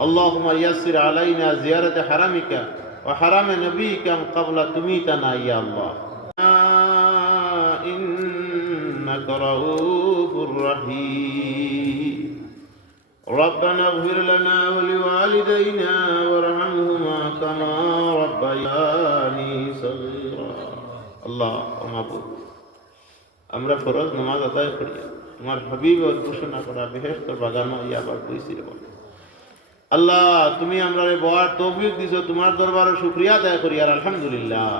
اللهم يسر علينا زيارة حرمك وحرم نبيك قبل تميتنا يا الله إنك رؤوف رحيم ربنا اغفر لنا ولوالدينا وارحمهما كما ربياني صغيرا الله মাবুদ আমরা ফরজ নামাজ আদায় করি তোমার হাবিবের ঘোষণা করা বেহেশতের বাগানো ইয়াবার বইছি রে আল্লাহ তুমি আমরারে বড় তৌফিক দিছো তোমার দরবারে শুকরিয়া আদায় করি আর আলহামদুলিল্লাহ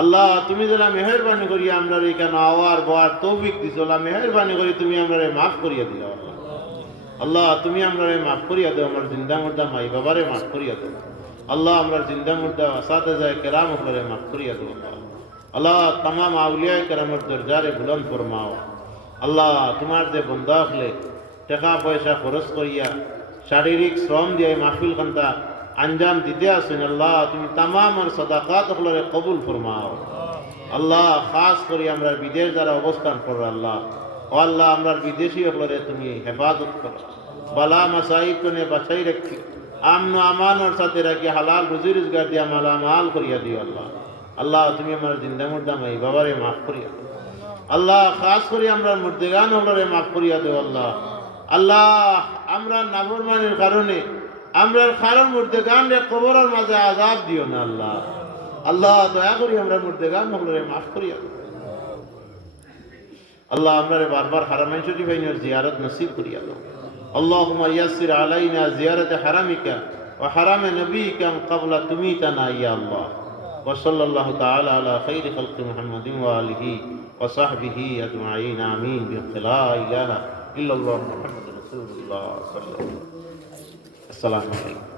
আল্লাহ তুমি যারা মেহেরবানি করি আমরারে এখানে আওয়ার বড় তৌফিক দিছো আল্লাহ মেহেরবানি করি তুমি আমরারে maaf করিয়া দিও আল্লাহ তুমি আমরারে maaf করিয়া দাও আমার জিন্দা মুর্দা মাই বাবারে maaf করিয়া দাও আল্লাহ আমার জিন্দা মুর্দা আসাতিজা কেরাম হলে maaf করিয়া দাও আল্লাহ तमाम আউলিয়া কেরামের দরজারে বুলন্দ ফরমাও আল্লাহ তোমার যে বান্দা হলে টাকা পয়সা খরচ করিয়া শারীরিক শ্রম দিয়ে মাহফিল খান্তা আঞ্জাম দিতে আসেন আল্লাহ তুমি तमाम আর সাদাকাত হলে কবুল ফরমাও আল্লাহ খাস করে আমরা বিদেশ যারা অবস্থান করো আল্লাহ ও আল্লাহ আমরা বিদেশি হলে তুমি হেফাজত করো বালা মাসাইব কোনে বাঁচাই রাখি আমন আমানোর সাথে রাখি হালাল রুজি রোজগার দিয়া মালামাল করিয়া দিও আল্লাহ আল্লাহ তুমি আমার জিন্দা মুর্দা মাই বাবারে maaf করিয়া দাও আল্লাহ খাস করে আমরা মুর্দেগান হলে maaf করিয়া দাও আল্লাহ আল্লাহ আমরা নাফরমানির কারণে আমরা কারণ মুর্দেগান রে কবরের মাঝে আযাব দিও না আল্লাহ আল্লাহ দয়া করি আমরা মুর্দেগান হলে maaf করিয়া দাও আল্লাহ আমরারে বারবার হারামাইন শরীফের জিয়ারত নসিব করিয়া দাও اللهم يسر علينا زيارة حرمك وحرم نبيك قبل تميتنا يا الله وصلى الله تعالى على خير خلق محمد وآله وصحبه أجمعين آمين لا إله إلا الله محمد رسول الله صلى الله عليه وسلم السلام عليكم